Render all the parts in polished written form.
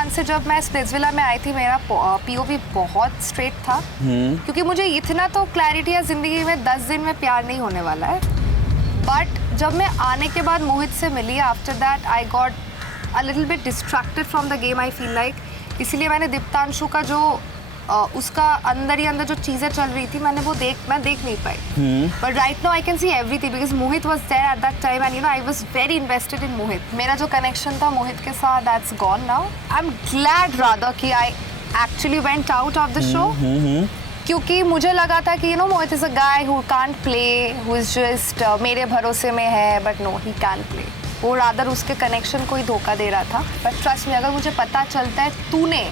1 से जब मैं स्प्लिट्सविला में आई थी मेरा पीओवी बहुत स्ट्रेट था क्योंकि मुझे इतना तो क्लैरिटी है जिंदगी में 10 दिन में प्यार नहीं होने वाला है। बट जब मैं आने के बाद मोहित से मिली after that I got a little bit distracted from the game I feel like. इसीलिए मैंने दीप्तांशु का जो उसका अंदर ही अंदर जो चीज़ें चल रही थी मैं देख नहीं पाई। But right now I can see everything because Mohit was there at that time and you know I was very invested in Mohit. मेरा जो कनेक्शन था मोहित के साथ that's gone now. I am glad rather कि I actually went out of the show क्योंकि मुझे लगा था कि you know Mohit is a guy who can't play, who is just मेरे भरोसे में है, but no he can play. वो रादर उसके कनेक्शन को ही धोखा दे रहा था। बट ट्रस्ट मी, अगर मुझे पता चलता है तूने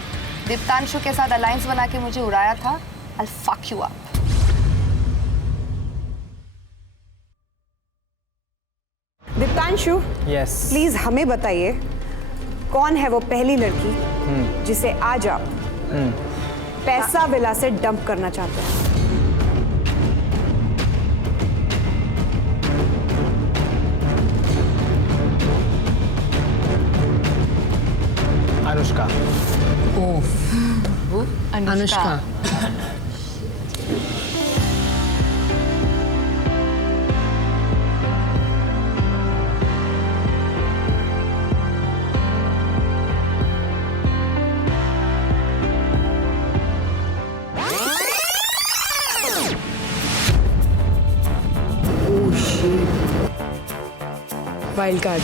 दीप्तांशु के साथ अलायंस बना के मुझे उड़ाया था, I'll fuck you up। Diptanshu, yes please हमें बताइए कौन है वो पहली लड़की जिसे आज आप पैसा विला से डंप करना चाहते हैं? Anushka. Anushka. Wild card.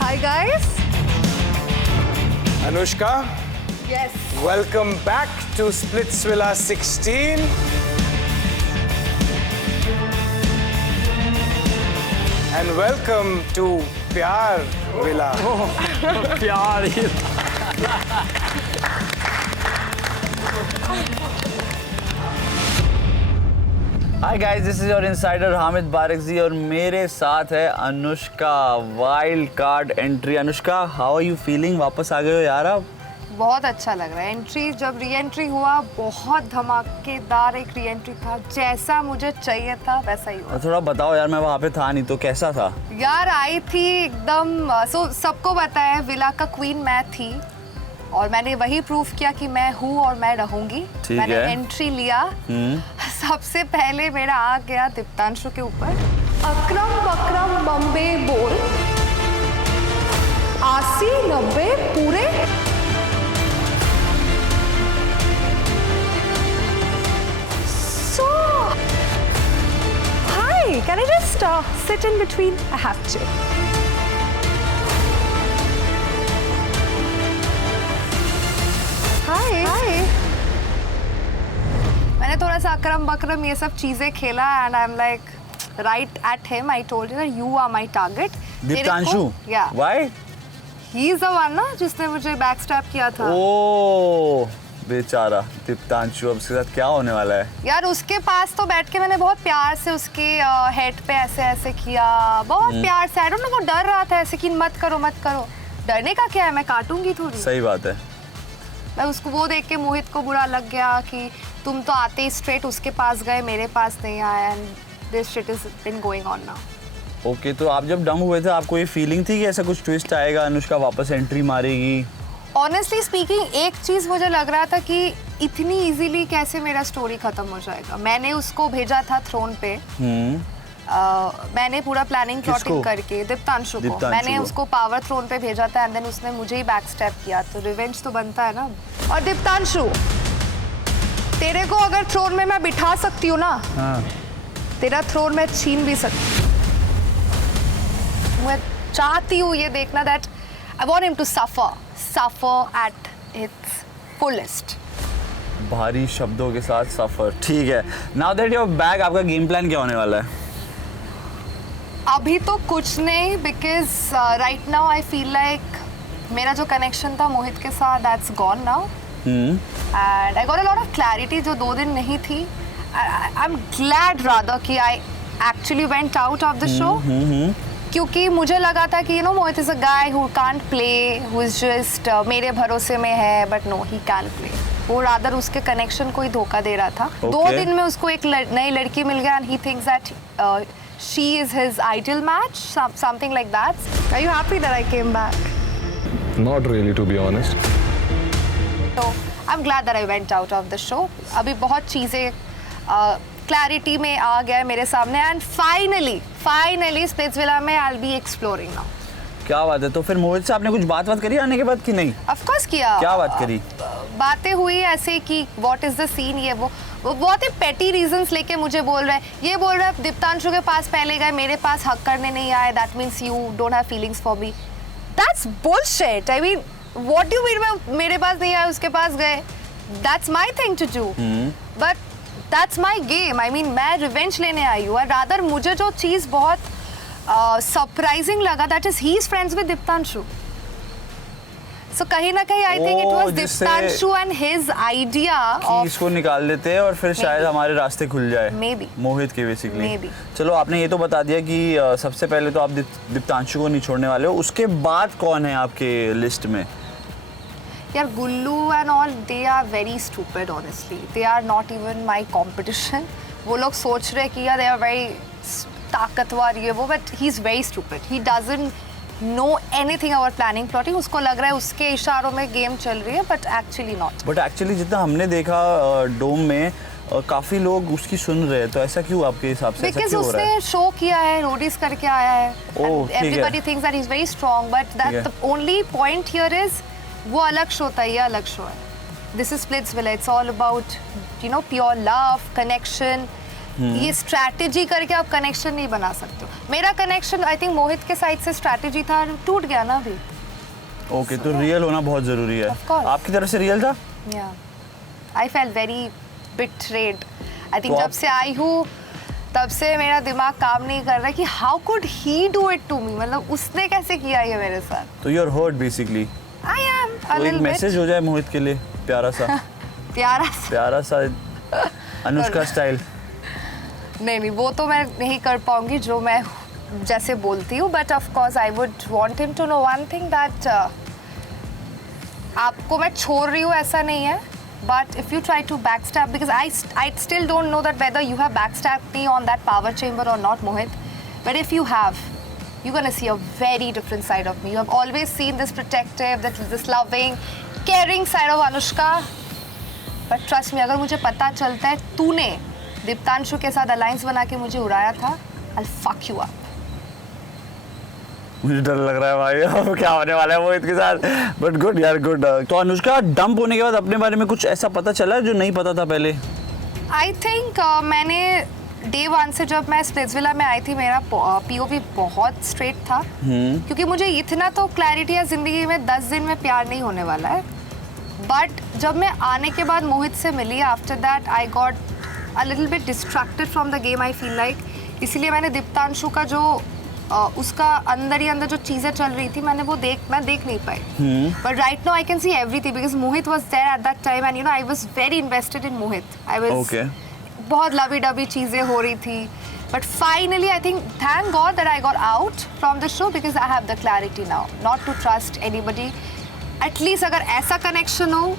Hi guys। Anushka, Yes। welcome back to Splitsvilla 16. And welcome to Pyar Villa. प्यार ही। Hi guys, this is your insider Hamid Barikji और मेरे साथ है Anushka. Wild card entry. Anushka, how are you feeling? वापस आ गए हो यार आप। बहुत अच्छा लग रहा है। एंट्री जब री एंट्री हुआ बहुत धमाकेदार एक री एंट्री था, जैसा मुझे चाहिए था वैसा ही हुआ। थोड़ा बताओ यार, मैं वहाँ पे था नहीं तो कैसा था? यार आई थी एकदम सबको पता है विला का क्वीन मैं थी और मैंने वही प्रूफ किया कि मैं हूँ और मैं रहूंगी। मैंने एंट्री लिया। सबसे पहले मेरा आ गया दीप्तांशु के ऊपर। अकरम बकरम बम्बे बोल 80-90 पूरे। So, hi, can I just sit in between? I have to. Hi. मैंने थोड़ा सा अकरम बकरम ये सब चीजें खेला and I am like right at him. I told you are my target. Deeptanshu? या why? He is the one ना जिसने मुझे बैक स्टैब किया था। ओ बेचारा दीप्तांशु, अब उसके साथ क्या होने वाला है? यार उसके पास तो बैठ के मैंने बहुत प्यार से उसके हेड पे ऐसे ऐसे किया, बहुत प्यार से। आई डोंट नो, वो डर रहा था ऐसे कि मत करो मत करो। डरने का क्या है, मैं काटूंगी थोड़ी। सही बात है। मैं उसको वो देख के मोहित को बुरा लग गया कि तुम तो आते ही स्ट्रेट उसके पास गए, मेरे पास नहीं आया and this shit is been going on now. Okay, तो आप जब डम हुए थे आपको ये फीलिंग थी कि ऐसा कुछ ट्विस्ट आएगा, अनुष्का वापस एंट्री मारेगी? ऑनेस्टली स्पीकिंग एक चीज़ मुझे लग रहा था कि इतनी इजीली कैसे मेरा स्टोरी खत्म हो जाएगा। मैंने उसको भेजा था थ्रोन पे। मैंने पूरा प्लानिंग प्लॉटिंग करके दीप्तांशु को मैंने उसको पावर थ्रोन पे भेजा था एंड देन उसने मुझे ही बैक स्टेप किया, तो रिवेंज तो बनता है ना। और दीप्तांशु, तेरे को अगर थ्रोन में मैं बिठा सकती हूँ ना, तेरा थ्रोन मैं छीन भी सकती हूँ। मैं चाहती हूँ ये देखना that I want him to suffer at its fullest. भारी शब्दों के साथ सफर। ठीक है, now that you are back, आपका गेम प्लान क्या होने वाला है? अभी तो कुछ नहीं, because right now I feel like मेरा जो कनेक्शन था मोहित के साथ that's gone now and I got a lot of clarity जो 2 दिन नहीं थी। आई एम ग्लैड रादर कि I actually went out of the show क्योंकि मुझे लगा था कि you know Mohit is a guy who can't play, who is just मेरे भरोसे में है, but no he can play. वो रादर उसके कनेक्शन को ही धोखा दे रहा था। 2 Okay. दिन में उसको एक नई लड़की मिल गया and he thinks that she is his ideal match, something like that. Are you happy that I came back? Not really, to be honest. So I'm glad that I went out of the show. अभी बहुत चीज़ें clarity में आ गया है मेरे सामने and finally Splitsvilla में I'll be exploring now. क्या बात है। तो फिर मोहित से आपने कुछ बात करी आने के बाद कि नहीं? Of course किया। क्या बात करी? बातें हुई ऐसे कि व्हाट इज द सीन, ये वो बहुत ही पेटी रीजंस लेके मुझे बोल रहा है। ये बोल रहा है दीप्तांशु के पास पहले गए, मेरे पास हक करने नहीं आए, that means you don't have feelings for me. That's bullshit. I mean what do you mean मेरे पास नहीं आए उसके पास गए? That's my thing to do, but that's my game. I mean मैं रिवेंज लेने आई हूँ। रादर मुझे जो चीज़ बहुत सरप्राइजिंग लगा that is he is friends with Diptanshu. So कहीं ना कहीं I think it was Diptanshu and his idea of इसको निकाल देते हैं और फिर शायद हमारे रास्ते खुल जाए। Maybe. मोहित के बेसिकली। Maybe. चलो आपने ये तो बता दिया कि सबसे पहले तो आप दीप्तांशु को नहीं छोड़ने वाले हो, उसके बाद कौन है आपके लिस्ट में? यार गुल्लू and all they are very stupid honestly. They are not even my competition. वो लोग सोच रहे कि यार they are very ताकतवर ये वो, but he's very stupid. He doesn't know anything about planning plotting. उसको लग रहा है उसके इशारों में गेम चल रही है, but actually not. But actually जितना हमने देखा डोम में काफी लोग उसकी सुन रहे हैं, तो ऐसा क्यों आपके हिसाब से? Because उसने शो किया है, रोडीज करके आया है, ओह, ठीक है। everybody thinks that he's very strong, but ठीक है। that the only point here is वो अलग शो था, ये अलग शो है। This is Splitsvilla. It's all about pure love, connection. ये स्ट्रैटेजी करके आप कनेक्शन नहीं बना सकते हो। मेरा कनेक्शन आई थिंक मोहित के साइड से स्ट्रैटेजी था, टूट गया ना अभी। ओके, तो रियल होना बहुत जरूरी है। Of course. आपकी तरफ से रियल था? I felt very betrayed. I think तो जब आप- से आई हूँ तब से मेरा दिमाग काम नहीं कर रहा कि how could he do it to me, मतलब उसने कैसे किया ये मेरे साथ। तो you are hurt basically. I am a तो एक लिटिल मैसेज हो जाए मोहित के लिए प्यारा सा। प्यारा सा अनुष्का स्टाइल। नहीं वो तो मैं नहीं कर पाऊंगी जो मैं जैसे बोलती हूँ, but of course I would want him to know one thing that आपको मैं छोड़ रही हूँ ऐसा नहीं है, but if you try to backstab, because I still don't know that whether you have backstabbed me on that power chamber और not Mohit, but if you have, you're gonna see a very different side of me. You have always seen this protective, this loving, caring side of Anushka. But trust me, अगर मुझे पता चलता है तूने दीप्तांशु के साथ alliance बना के मुझे उड़ाया था, I'll fuck you up. मुझे डर लग रहा है भाई अब क्या होने वाला है मोहित के साथ, बट गुड यार गुड। तो अनुष्का डंप होने के बाद अपने बारे में कुछ ऐसा पता चला है जो नहीं पता था पहले? I think मैंने डे 1 से जब मैं स्प्लिट्सविला में आई थी मेरा POV बहुत स्ट्रेट था, क्योंकि मुझे इतना तो क्लैरिटी है ज़िंदगी में 10 दिन में प्यार नहीं होने वाला है। बट जब मैं आने के बाद मोहित से मिली, after that I got a little bit distracted from the game I feel like, इसलिए मैंने दीप्तांशु का जो उसका अंदर ही अंदर जो चीज़ें चल रही थी मैं देख नहीं पाई। But right now I can see everything because Mohit was there at that time and I was very invested in Mohit. I was बहुत लवी डबी चीज़ें हो रही थी, but finally I think thank God that I got out from the show because I have the clarity now not to trust anybody. At least अगर ऐसा connection हो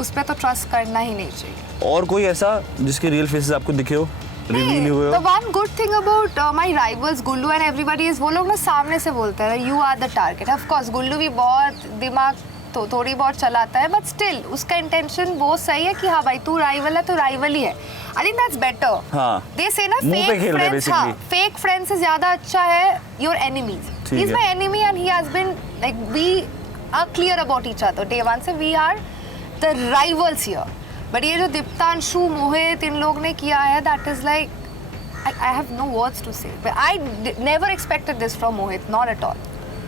उस पर तो ट्रस्ट करना ही नहीं चाहिए। और कोई ऐसा जिसके रियल फेसेस आपको दिखे हो, रिवील हुए The हो? one good thing about my rivals Gullu and everybody is वो लोग ना सामने से बोलते हैं you are the target. Of course गुल्लू भी बहुत दिमाग तो थोड़ी बहुत चलाता है, बट स्टिल उसका इंटेंशन वो सही है कि हाँ भाई तू राइवल है तो राइवल ही है। I think that's better. हाँ। दे से ना मुंह पे फेक खेल रहे फ्रेंड्स, basically। हाँ फेक फ्रेंड्स से ज्यादा अच्छा है योर एनिमीज। ठीक ही इज है। My enemy and he has been like we are clear about each other day 1 से we are the rivals here. But ये जो दीप्तांशु मोहित इन लोग ने किया है that is like I have no words to say. But I never expected this from Mohit, not at all,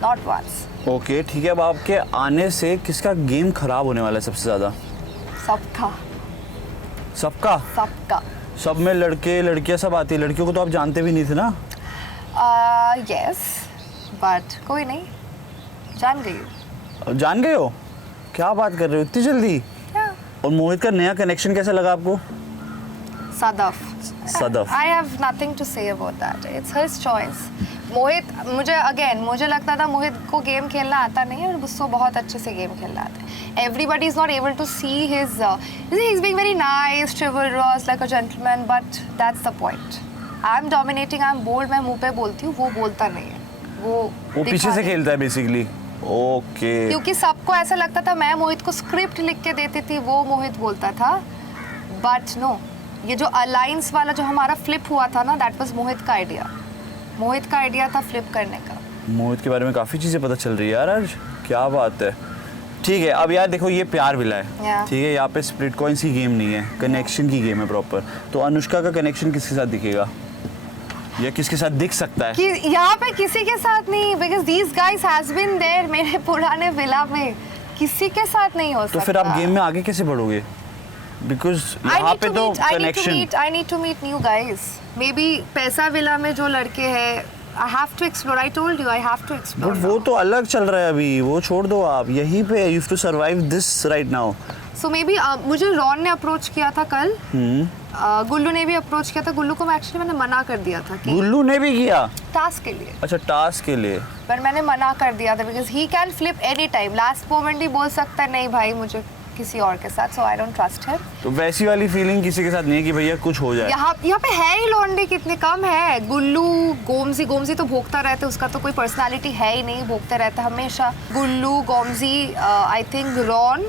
not once. Okay ठीक है, अब आपके आने से किसका गेम खराब होने वाला है सबसे ज्यादा? सबका सबका? सब में लड़के लड़कियां सब आती है, लड़कियों को तो आप जानते भी नहीं थे ना? Yes, but कोई नहीं, जान गई हूँ। जान गए हो? क्या बात कर रहे हो इतनी जल्दी? Yeah. और मोहित का नया कनेक्शन कैसा लगा आपको? Sadaf. Sadaf. I have nothing to say about that. It's his choice. मोहित मुझे लगता था मोहित को गेम खेलना आता नहीं है और उसको बहुत अच्छे से गेम खेलना आता है. Everybody is not able to see his he's being very nice, chivalrous, like a gentleman, but that's the point. I'm dominating, I'm bold, मैं मुंह पे बोलती हूँ, वो बोलता नहीं है. वो पीछे से दिखा खेलता है बेसिकली. ओके. क्योंकि सबको ऐसा लगता था मैं मोहित को स्क्रिप्ट लिख के देती थी, वो मोहित बोलता था. बट नो, ये जो अलायंस वाला जो हमारा फ्लिप हुआ था ना, दैट वाज मोहित का आइडिया. मोहित का आइडिया था फ्लिप करने का. मोहित के बारे में काफ़ी चीज़ें पता चल रही है यार आज. क्या बात है. ठीक है, अब यार देखो ये प्यार विला है. Yeah. ठीक है, यहाँ पे स्प्लिट कॉइन्स की गेम नहीं है, कनेक्शन की गेम है प्रॉपर. तो अनुष्का का कनेक्शन किसके साथ दिखेगा या किसके साथ दिख सकता है? कि यहाँ पे किसी के साथ नहीं, because these guys has been there मेरे पुराने विला में. किसी के साथ नहीं हो सकता. तो फिर आप गेम में आगे कैसे बढ़ोगे? बिकॉज यहाँ पे तो connection. I need to meet new guys. Maybe पैसा विला में जो लड़के हैं, I have to explore. I told you I have to explore. But वो तो अलग चल रहा है अभी, वो छोड़ दो आप. यहीं पे you have to survive this right now. So maybe मुझे रॉन ने अप्रोच किया था कल. गुल्लू ने भी अप्रोच किया था. गुल्लू को एक्चुअली मैंने मना कर दिया था कि गुल्लू ने भी किया. टास्क के लिए. अच्छा, टास्क के लिए. पर मैंने मना कर दिया था because he can flip any time. Last moment ही बोल सकता है नहीं भाई मुझे किसी और के साथ. सो आई डोंट ट्रस्ट हिम. तो वैसी वाली फीलिंग किसी के साथ नहीं है कि भैया कुछ हो जाए. यहाँ पे है ही लौंडे कितने कम है. गुल्लू, गोमजी तो भोगता रहता है, उसका तो कोई पर्सनालिटी है ही नहीं, भोगते रहता है हमेशा. गुल्लू, गोमजी, आई थिंक रॉन,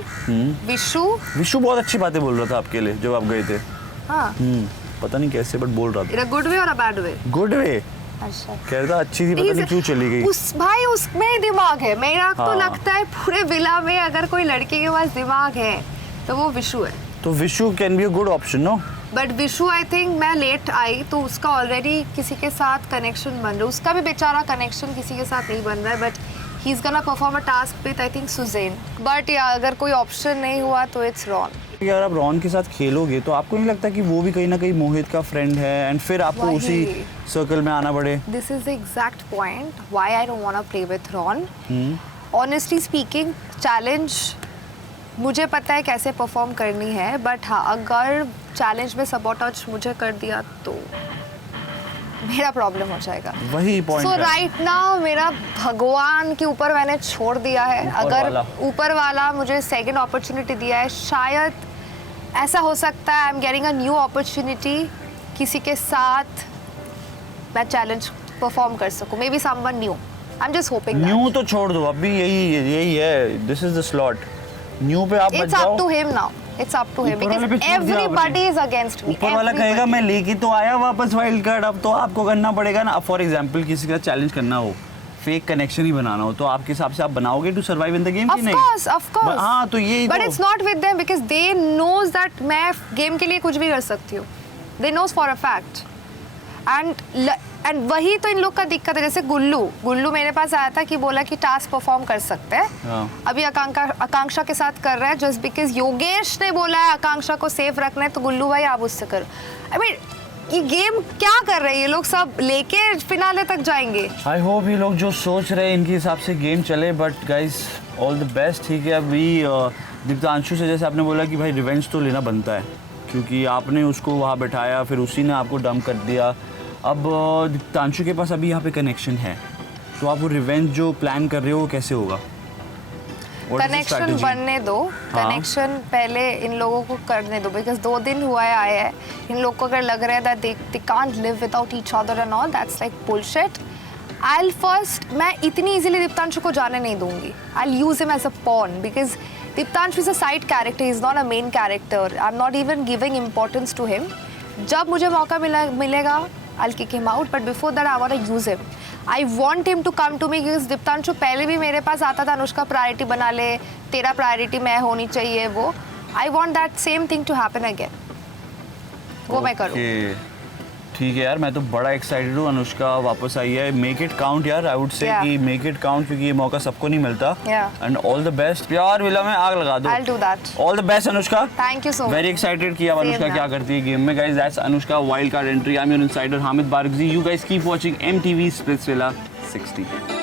विशु बहुत अच्छी बातें बोल रहा था आपके लिए जब आप गए थे. हाँ. पता नहीं कैसे बट बोल रहा था. इन अ गुड वे और a bad way. Good way. अच्छा. कह रहा था अच्छी थी, पता नहीं क्यों चली गई. भाई उसमें ही दिमाग है. मेरा तो हाँ. लगता है पूरे विला में अगर कोई लड़के के पास दिमाग है तो वो विशु है. तो Vishu can be a good option, no? But Vishu I think मैं लेट आई तो उसका ऑलरेडी किसी के साथ कनेक्शन बन रहा है. उसका भी बेचारा कनेक्शन किसी के साथ नहीं बन रहा है. But he is gonna perform a task with I think Suzanne. But या अगर कोई ऑप्शन नहीं हुआ तो इट्स रॉन. अगर आप रॉन के साथ खेलोगे तो आपको नहीं लगता कि वो भी कहीं ना कहीं मोहित का फ्रेंड है एंड फिर आपको उसी सर्कल में आना पड़े? This is the exact point why I don't want to play with Ron. Honestly speaking, challenge मुझे पता है कैसे परफॉर्म करनी है. बट हाँ, अगर चैलेंज में सबॉटेज मुझे कर दिया तो मेरा प्रॉब्लम हो जाएगा. वही पॉइंट. सो राइट नाउ मेरा भगवान के ऊपर मैंने छोड़ दिया है. अगर ऊपर वाला मुझे सेकंड अपॉर्चुनिटी दिया है, शायद ऐसा हो सकता है I am getting a new opportunity, किसी के साथ मैं चैलेंज परफॉर्म कर सकूं. May be someone new. I am just hoping. New तो छोड़ दो, अभी यही है. This is the slot. New पे आप It's up to him now. It's up to him because everybody is against me. ऊपर वाला कहेगा मैं लेके तो आया वापस वाइल्ड कार्ड, अब तो आपको करना पड़ेगा ना. फॉर एग्जांपल किसी का चैलेंज करना हो, फेक कनेक्शन ही बनाना हो, तो आपके हिसाब से आप बनाओगे to survive in the game कि नहीं? Of course. हाँ, तो यही. But it's not with them because they knows that मैं गेम के लिए कुछ भी कर सकती हूँ. They knows for a fact. And वही तो इन लोग का दिक्कत है. जैसे गुल्लू मेरे पास आया था कि बोला कि टास्क परफॉर्म कर सकते हैं. हाँ. अभी आकांक्षा के साथ कर रहा है जस्ट बिकॉज योगेश ने बोला है आकांक्षा को सेफ रखना है, तो गुल्लू भाई आप उससे करो. आई मीन ये गेम क्या कर रहे हैं ये लोग, सब लेके फिनाले तक जाएंगे. आई होप ये लोग जो सोच रहे हैं इनके हिसाब से गेम चले. But guys all the best. ठीक है, अभी दीप्तांशु से जैसे आपने बोला कि भाई रिवेंज तो लेना बनता है क्योंकि आपने उसको वहाँ बैठाया, फिर उसी ने आपको डंप कर दिया. अब दीप्तांशु के पास अभी यहाँ पे कनेक्शन है, तो आप वो रिवेंज जो प्लान कर रहे हो वो कैसे होगा? कनेक्शन बनने दो. कनेक्शन पहले इन लोगों को करने दो बिकॉज 2 दिन हुआ है आए हैं. इन लोग को अगर लग रहा है that they can't live without each other and all, that's like bullshit. I first मैं इतनी इजीली दीप्तांशु को जाने नहीं दूंगी. I use him as a pawn because Deeptanshu is a side character, is not a main character. I am not even giving importance to him. जब मुझे मौका मिलेगा I'll kick him out, but before that I want to use him. I want him to come to me because Diptanshu पहले भी मेरे पास आता था, Anushka priority बना ले, तेरा प्रायोरिटी मैं होनी चाहिए. वो I want that same thing to happen again. वो मैं करूँ. ठीक है यार, मैं तो बड़ा एक्साइटेड हूँ. अनुष्का वापस आई है. मेक इट काउंट यार. आई वुड से कि मेक इट काउंट क्योंकि ये मौका सबको नहीं मिलता. And all the best. प्यार विला में आग लगा दो. I'll do that. All the best Anushka. Thank you so much. Very excited कि अब अनुष्का क्या करती है गेम में. Guys that's Anushka wild card entry. I am your insider Hamid Barikji. You guys keep watching MTV Splitsvilla 60.